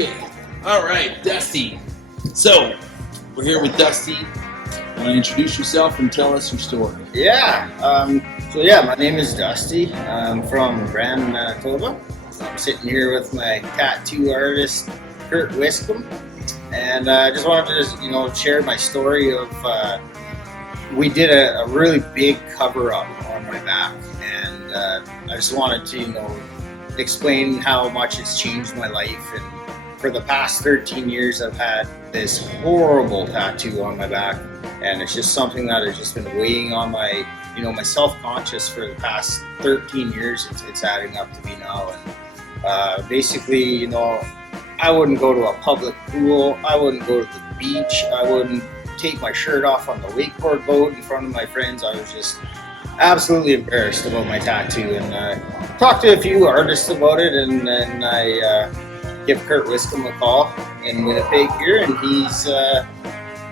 Okay. All right, Dusty. So, we're here with Dusty. Want to introduce yourself and tell us your story? Yeah. My name is Dusty. I'm from Brandon, Manitoba. I'm sitting here with my tattoo artist, Wiscombe, and I just wanted to, share my story of. We did a really big cover up on my back, and I just wanted to, explain how much it's changed my life. And for the past 13 years, I've had this horrible tattoo on my back, and it's just something that has just been weighing on my, my self-conscious for the past 13 years. It's adding up to me now, and basically, I wouldn't go to a public pool. I wouldn't go to the beach. I wouldn't take my shirt off on the wakeboard boat in front of my friends. I was just absolutely embarrassed about my tattoo, and I talked to a few artists about it, and then I give Kurt Wiscombe a call in Winnipeg here, and he's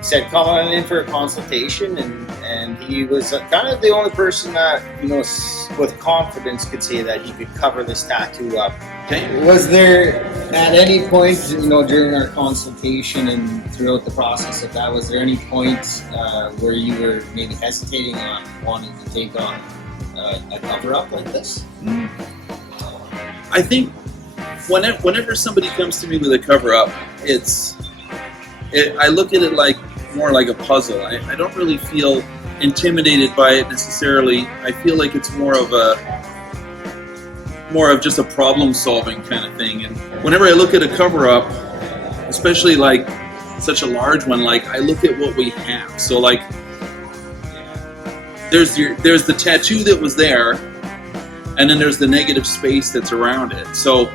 said come on in for a consultation, and he was kind of the only person that with confidence could say that he could cover this tattoo up. Okay. Was there at any point during our consultation and throughout the process of that, was there any point where you were maybe hesitating on wanting to take on a cover up like this? I think whenever somebody comes to me with a cover up, I look at it more like a puzzle. I don't really feel intimidated by it necessarily. I feel like it's more of just a problem-solving kind of thing. And whenever I look at a cover-up, especially such a large one, I look at what we have. So there's the tattoo that was there, and then there's the negative space that's around it. So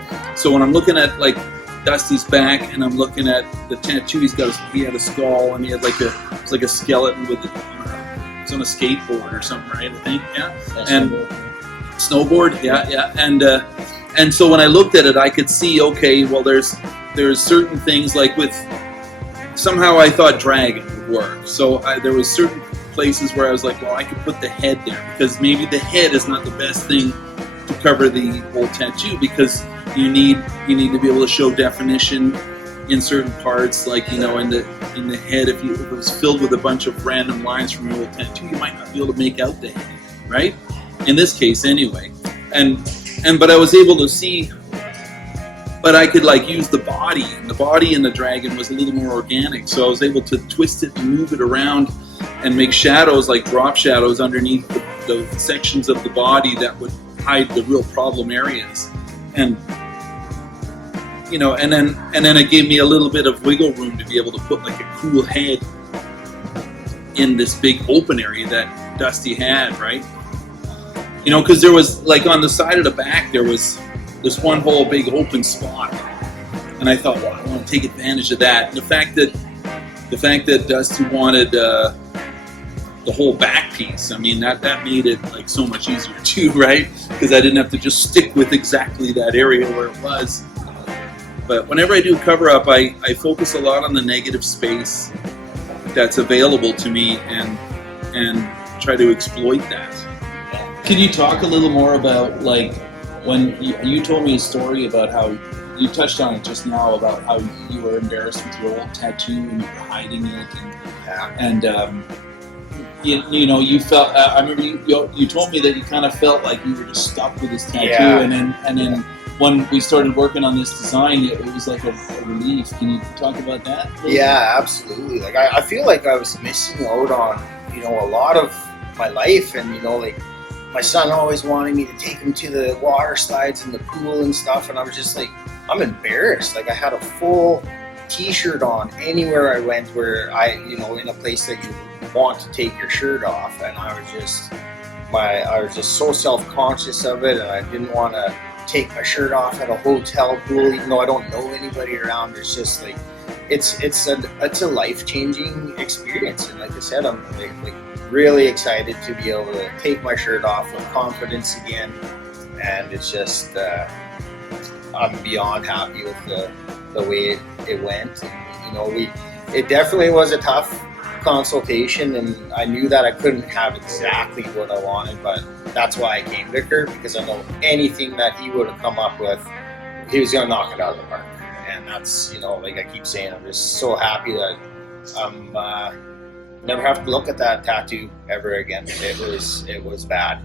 when I'm looking at Dusty's back, and I'm looking at the tattoo, he had a skull, and he had it's like a skeleton with it's on a skateboard or something, right? I think, yeah. And snowboard, yeah. And so when I looked at it, I could see, okay, well, there's certain things with somehow I thought dragon would work. So there was certain places where I was like, well, I could put the head there, because maybe the head is not the best thing to cover the whole tattoo, because you need to be able to show definition in certain parts, in the head. If it was filled with a bunch of random lines from your old tattoo, you might not be able to make out the head, right? In this case, anyway. But I was able to see, but I could use the body, and the body in the dragon was a little more organic, so I was able to twist it and move it around and make shadows, drop shadows underneath the sections of the body that would hide the real problem areas. And and then it gave me a little bit of wiggle room to be able to put a cool head in this big open area that Dusty had, right? Because there was on the side of the back, there was this one whole big open spot, and I thought, well, I want to take advantage of that. And the fact that Dusty wanted the whole back piece, I mean, that made it so much easier too, right? Because I didn't have to just stick with exactly that area where it was. But whenever I do cover up, I focus a lot on the negative space that's available to me, and try to exploit that. Can you talk a little more about when you told me a story about how you touched on it just now, about how you were embarrassed with your old tattoo and you were hiding it, and you felt. I remember you told me that you kind of felt like you were just stuck with this tattoo, yeah. and then when we started working on this design, it was like a relief. Can you talk about that? Yeah, absolutely. I feel like I was missing out on a lot of my life, and my son always wanted me to take him to the water slides and the pool and stuff, and I was just I'm embarrassed. I had a full t-shirt on anywhere I went, where in a place that you want to take your shirt off, and I was just so self-conscious of it, and I didn't want to take my shirt off at a hotel pool, even though I don't know anybody around. It's just it's a life-changing experience, and like I said, I'm really excited to be able to take my shirt off with confidence again, and it's just I'm beyond happy with the way it went. And, it definitely was a tough consultation, and I knew that I couldn't have exactly what I wanted, but that's why I came to Kurt, because I know anything that he would have come up with, he was going to knock it out of the park. And and that's, like I keep saying, I'm just so happy that I'm never have to look at that tattoo ever again. It was bad.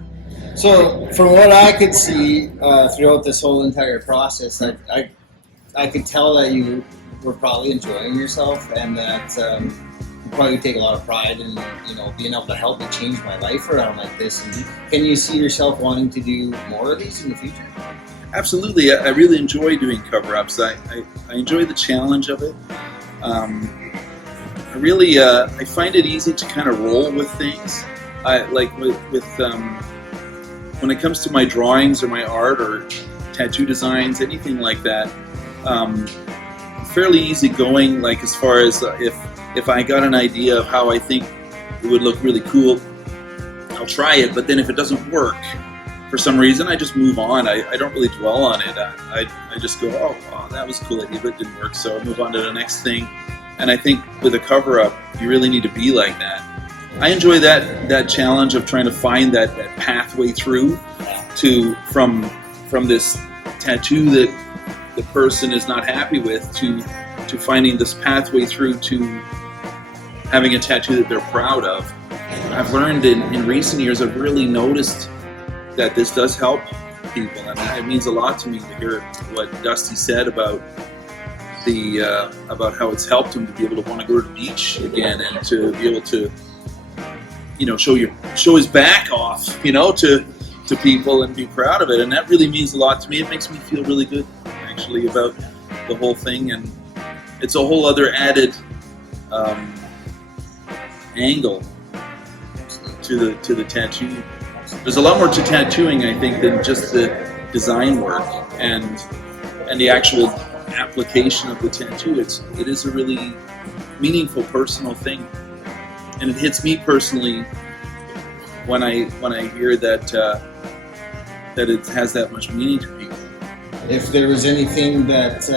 So from what I could see throughout this whole entire process, I could tell that you were probably enjoying yourself, and that you probably take a lot of pride in being able to help me change my life around like this. And can you see yourself wanting to do more of these in the future? Absolutely. I really enjoy doing cover-ups. I enjoy the challenge of it. I find it easy to kind of roll with things. I like with when it comes to my drawings or my art or tattoo designs, anything like that. Fairly easygoing. Like as far as if I got an idea of how I think it would look really cool, I'll try it. But then if it doesn't work for some reason, I just move on. I don't really dwell on it. I just go, oh, that was a cool idea, but it didn't work, so I move on to the next thing. And I think with a cover-up, you really need to be like that. I enjoy that challenge of trying to find that pathway through from this tattoo that the person is not happy with to finding this pathway through to having a tattoo that they're proud of. I've learned in recent years, I've really noticed that this does help people, and it means a lot to me to hear what Dusty said about how it's helped him to be able to want to go to the beach again and to be able to show his back off to people and be proud of it. And that really means a lot to me. It makes me feel really good actually about the whole thing, and it's a whole other added angle to the tattoo. There's a lot more to tattooing, I think, than just the design work and the actual application of the tattoo. It is a really meaningful, personal thing, and it hits me personally when I hear that it has that much meaning to people. If there was anything that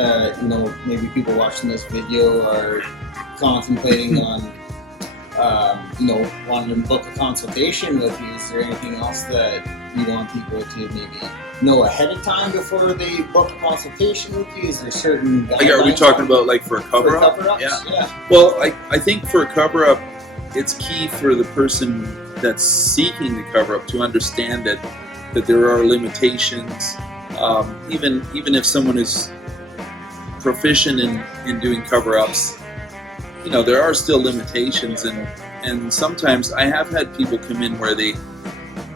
maybe people watching this video are contemplating on, wanting to book a consultation with you, is there anything else that you want people to maybe know ahead of time before they book a consultation with you? Is there certain are we talking about like for a cover-up? Yeah. Well, I think for a cover-up, it's key for the person that's seeking the cover-up to understand that there are limitations. Even if someone is proficient in doing cover-ups, there are still limitations, and sometimes I have had people come in where they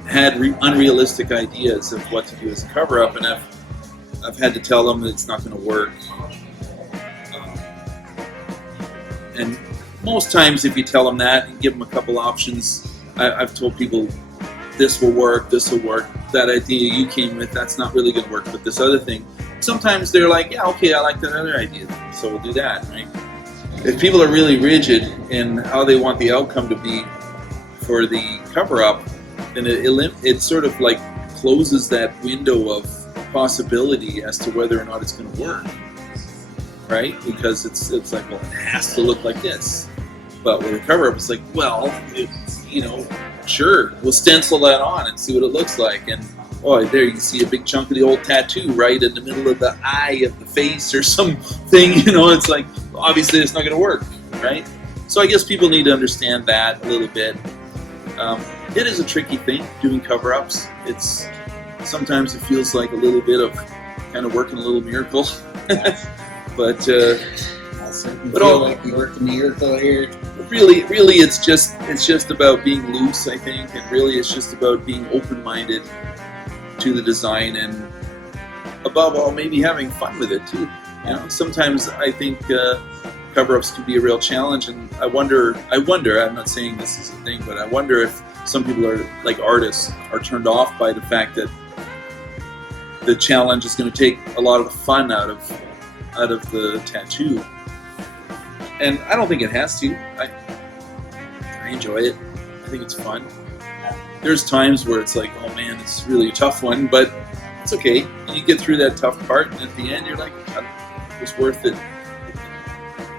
had unrealistic ideas of what to do as a cover-up, and I've had to tell them that it's not going to work. And most times, if you tell them that and give them a couple options, I've told people this will work, that idea you came with, that's not really going to work, but this other thing. Sometimes they're like, yeah, okay, I like that other idea, so we'll do that, right? If people are really rigid in how they want the outcome to be for the cover-up, then it sort of like closes that window of possibility as to whether or not it's going to work, right? Because it's like, well, it has to look like this. But with a cover-up, it's like, well, sure, we'll stencil that on and see what it looks like. And there you can see a big chunk of the old tattoo right in the middle of the eye of the face or something. It's like, obviously it's not going to work, right? So I guess people need to understand that a little bit. It is a tricky thing doing cover-ups. Sometimes it feels like a little bit of kind of working a little miracle, but feel like we worked a miracle here. Really, it's just about being loose, I think, and really it's just about being open-minded to the design, and above all, maybe having fun with it too. Sometimes I think cover-ups can be a real challenge, and I wonder. I'm not saying this is a thing, but I wonder if some people are like artists are turned off by the fact that the challenge is going to take a lot of the fun out of the tattoo. And I don't think it has to. I enjoy it. I think it's fun. There's times where it's like, oh man, it's really a tough one, but it's okay. And you get through that tough part, and at the end, you're like, it was worth it.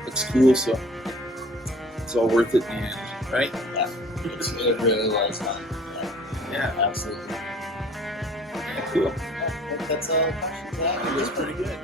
It's cool, so it's all worth it in the end, right? Yeah, it really was fun. Yeah, absolutely. Yeah, cool. I think that's all the questions I have. It was pretty good.